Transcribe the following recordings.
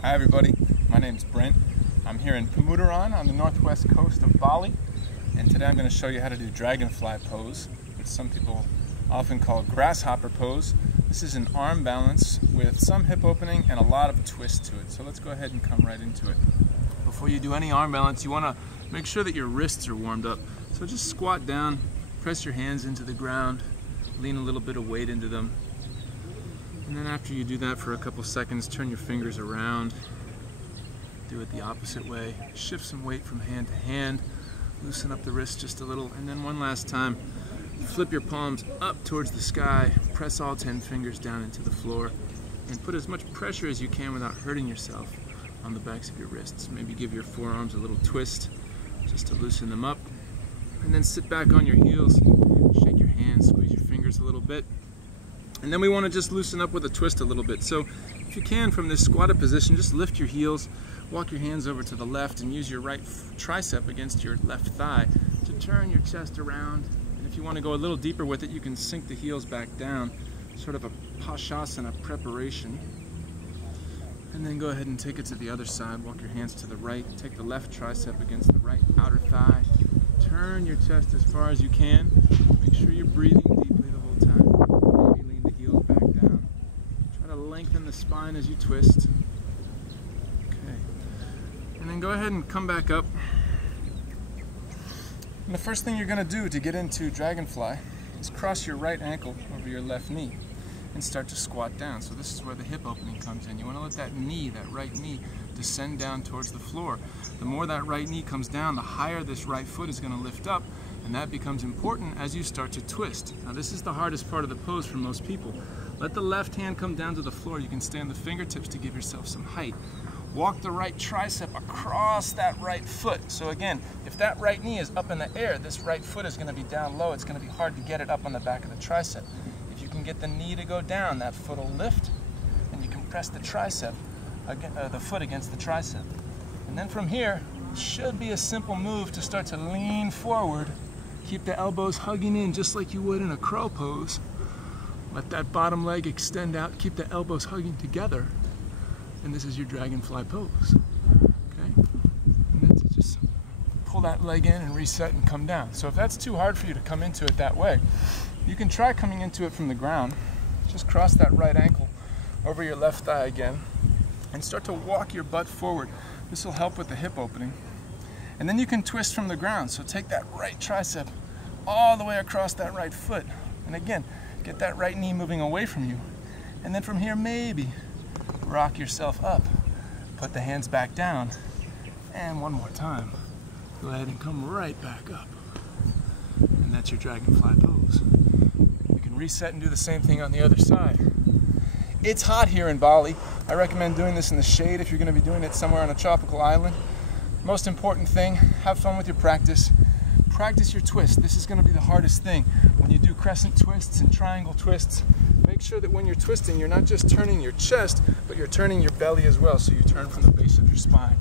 Hi everybody, my name's Brent. I'm here in Pemuteran on the northwest coast of Bali, and today I'm going to show you how to do Dragonfly pose, which some people often call grasshopper pose. This is an arm balance with some hip opening and a lot of twist to it. So let's go ahead and come right into it. Before you do any arm balance, you want to make sure that your wrists are warmed up. So just squat down, press your hands into the ground, lean a little bit of weight into them. And then after you do that for a couple seconds, turn your fingers around, do it the opposite way, shift some weight from hand to hand, loosen up the wrist just a little, and then one last time, flip your palms up towards the sky, press all 10 fingers down into the floor, and put as much pressure as you can without hurting yourself on the backs of your wrists. Maybe give your forearms a little twist just to loosen them up, and then sit back on your heels, shake your hands, squeeze your fingers a little bit. And then we want to just loosen up with a twist a little bit. So if you can, from this squatted position, just lift your heels, walk your hands over to the left, and use your right tricep against your left thigh to turn your chest around. And if you want to go a little deeper with it, you can sink the heels back down, sort of a Pashasana preparation. And then go ahead and take it to the other side. Walk your hands to the right, take the left tricep against the right outer thigh. Turn your chest as far as you can. Make sure you're breathing deeply the whole time. Lengthen the spine as you twist. Okay. And then go ahead and come back up. And the first thing you're going to do to get into Dragonfly is cross your right ankle over your left knee and start to squat down. So this is where the hip opening comes in. You want to let that knee, that right knee, descend down towards the floor. The more that right knee comes down, the higher this right foot is going to lift up, and that becomes important as you start to twist. Now this is the hardest part of the pose for most people. Let the left hand come down to the floor. You can stay on the fingertips to give yourself some height. Walk the right tricep across that right foot. So again, if that right knee is up in the air, this right foot is going to be down low. It's going to be hard to get it up on the back of the tricep. If you can get the knee to go down, that foot will lift, and you can press the tricep, the foot against the tricep. And then from here, it should be a simple move to start to lean forward. Keep the elbows hugging in just like you would in a crow pose. Let that bottom leg extend out, keep the elbows hugging together, and this is your Dragonfly pose. Okay? And then just pull that leg in and reset and come down. So if that's too hard for you to come into it that way, you can try coming into it from the ground. Just cross that right ankle over your left thigh again and start to walk your butt forward. This will help with the hip opening. And then you can twist from the ground. So take that right tricep all the way across that right foot. And again, get that right knee moving away from you. And then from here, maybe rock yourself up. Put the hands back down. And one more time, go ahead and come right back up. And that's your Dragonfly pose. You can reset and do the same thing on the other side. It's hot here in Bali. I recommend doing this in the shade if you're going to be doing it somewhere on a tropical island. Most important thing, have fun with your practice. Practice your twist. This is going to be the hardest thing. When you do crescent twists and triangle twists, make sure that when you're twisting, you're not just turning your chest, but you're turning your belly as well. So you turn from the base of your spine.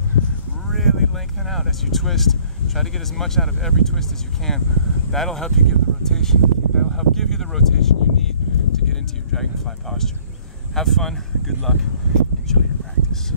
Really lengthen out as you twist. Try to get as much out of every twist as you can. That'll help you give the rotation. That'll help give you the rotation you need to get into your Dragonfly posture. Have fun. Good luck. Enjoy your practice.